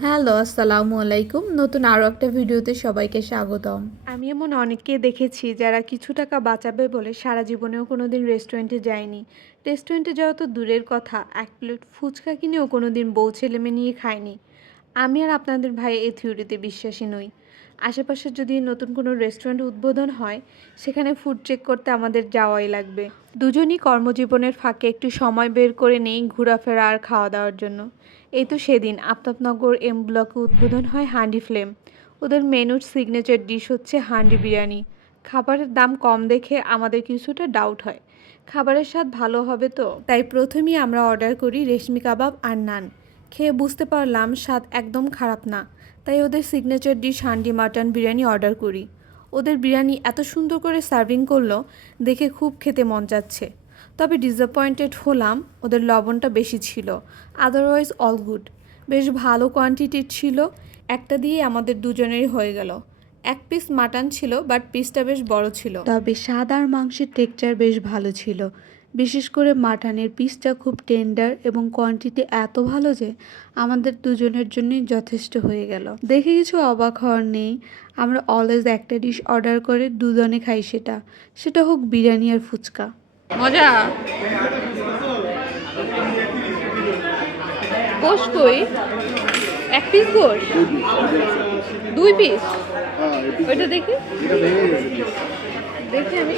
Hello, আসসালামু আলাইকুম। নতুন আরও একটা ভিডিওতে সবাইকে স্বাগতম। আমি এমন অনেককে দেখেছি যারা কিছু টাকা বাঁচাবে বলে সারা জীবনেও কোনোদিন রেস্টুরেন্টে যায়নি। রেস্টুরেন্টে যাওয়া তো দূরের কথা, এক প্লেট ফুচকা কিনেও কোনোদিন বউ ছেলেমেয়ে নিয়ে খায়নি। আমি আর আপনাদের ভাই এই থিওরিতে বিশ্বাসী নই। আশেপাশে যদি নতুন কোনো রেস্টুরেন্ট উদ্বোধন হয়, সেখানে ফুড চেক করতে আমাদের যাওয়াই লাগবে। দুজনই কর্মজীবনের ফাঁকে একটু সময় বের করে নেই ঘোরাফেরা আর খাওয়া দাওয়ার জন্য। এই তো সেদিন আফতাবনগর এম ব্লকে উদ্বোধন হয় হান্ডি ফ্লেম। ওদের মেনুর সিগনেচার ডিশ হচ্ছে হান্ডি বিরিয়ানি। খাবারের দাম কম দেখে আমাদের কিছুটা ডাউট হয়, খাবারের স্বাদ ভালো হবে তো। তাই প্রথমেই আমরা অর্ডার করি রেশমি কাবাব আর নান। খেয়ে বুঝতে পারলাম স্বাদ একদম খারাপ না। তাই ওদের signature dish handi mutton biryani order করি। ওদের বিরিয়ানি এত সুন্দর করে সার্ভিং করলো, দেখে খুব খেতে মন যাচ্ছে। তবে ডিসঅ্যাপয়েন্টেড হলাম, ওদের লবণটা বেশি ছিল। Otherwise all good. বেশ ভালো কোয়ান্টিটির ছিল, একটা দিয়ে আমাদের দুজনেরই হয়ে গেল। এক পিস মাটন ছিল, বাট পিসটা বেশ বড় ছিল। তবে স্বাদ আর মাংসের টেক্সচার বেশ ভালো ছিল। বিশেষ করে মাটনের পিসটা খুব টেন্ডার এবং কোয়ান্টিটি এত ভালো যে আমাদের দুজনের জন্যই যথেষ্ট হয়ে গেল। দেখে কিছু অবাক হওয়ার নেই। আমরা অলওয়েজ একটা ডিশ অর্ডার করে দুজনে খাই, সেটা সেটা হোক বিরিয়ানি আর ফুচকা। মজা। গোশ কই? এক পিস গোশ? দুই পিস? ওইটা দেখি, দেখি আমি।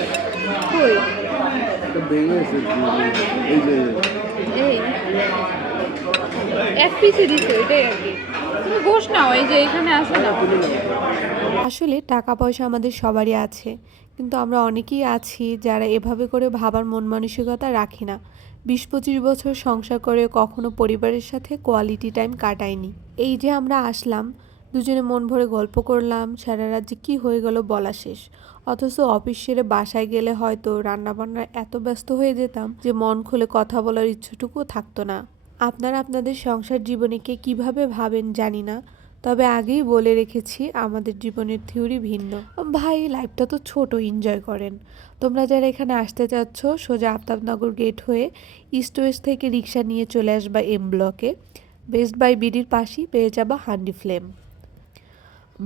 কই? এই এক পিসে দিচ্ছে, এটাই আর কি। তুমি গোশ নাও, এই যে এখানে আছে না। আসলে টাকা পয়সা আমাদের সবারই আছে, কিন্তু আমরা অনেকেই আছি যারা এভাবে করে ভাবার মন মানসিকতা রাখি না। 20-25 বছর সংসার করে কখনো পরিবারের সাথে কোয়ালিটি টাইম কাটাইনি। এই যে আমরা আসলাম, দুজনে মন ভরে গল্প করলাম, সারা রাত যে কী হয়ে গেল বলা শেষ। অথচ অফিস সেরে বাসায় গেলে হয়তো রান্নাবান্নায় এত ব্যস্ত হয়ে যেতাম যে মন খুলে কথা বলার ইচ্ছাটুকুও থাকতো না। আপনারা আপনাদের সংসার জীবনীকে কিভাবে ভাবেন জানি না, তবে আগেই বলে রেখেছি আমাদের জীবনের থিওরি ভিন্ন। ভাই, লাইফটা তো ছোট, এনজয় করেন। তোমরা যারা এখানে আসতে চাচ্ছ, সোজা আফতাবনগর গেট হয়ে ইস্ট ওয়েস্ট থেকে রিক্সা নিয়ে চলে আসবা এম ব্লকে। বেস্ট বাই বিডির পাশেই পেয়ে যাবা হান্ডি ফ্লেম।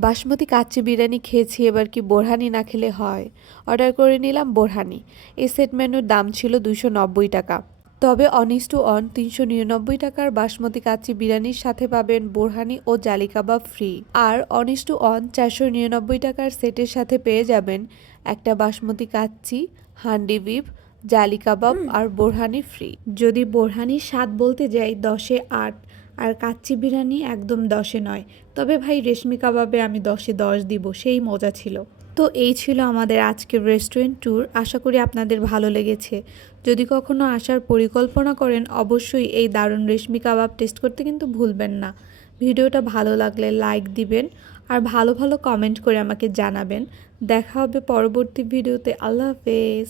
বাসমতি কাচ্চি বিরিয়ানি খেয়েছি, এবার কি বোরহানি না খেলে হয়। অর্ডার করে নিলাম বোরহানি। এই সেট মেনুর দাম ছিল 290 টাকা। তবে অনিস টু অন 399 টাকার বাসমতি কাচ্চি বিরিয়ানির সাথে পাবেন বোরহানি ও জালি কাবাব ফ্রি। আর অনিস টু অন 499 টাকার সেটের সাথে পেয়ে যাবেন একটা বাসমতি কাচ্চি, হান্ডি বিফ, জালি কাবাব আর বোরহানি ফ্রি। যদি বোরহানির স্বাদ বলতে যাই 10-এ 8, আর কাচ্চি বিরিয়ানি একদম 10-এ 9। তবে ভাই, রেশমি কাবাবে আমি 10-এ 10 দিব, সেই মজা ছিল। তো এই ছিল আমাদের আজকের রেস্টুরেন্ট ট্যুর। আশা করি আপনাদের ভালো লেগেছে। যদি কখনো আসার পরিকল্পনা করেন, অবশ্যই এই দারুণ রেশমি কাবাব টেস্ট করতে কিন্তু ভুলবেন না। ভিডিওটা ভালো লাগলে লাইক দিবেন আর ভালো ভালো কমেন্ট করে আমাকে জানাবেন। দেখা হবে পরবর্তী ভিডিওতে। আল্লাহ হাফেজ।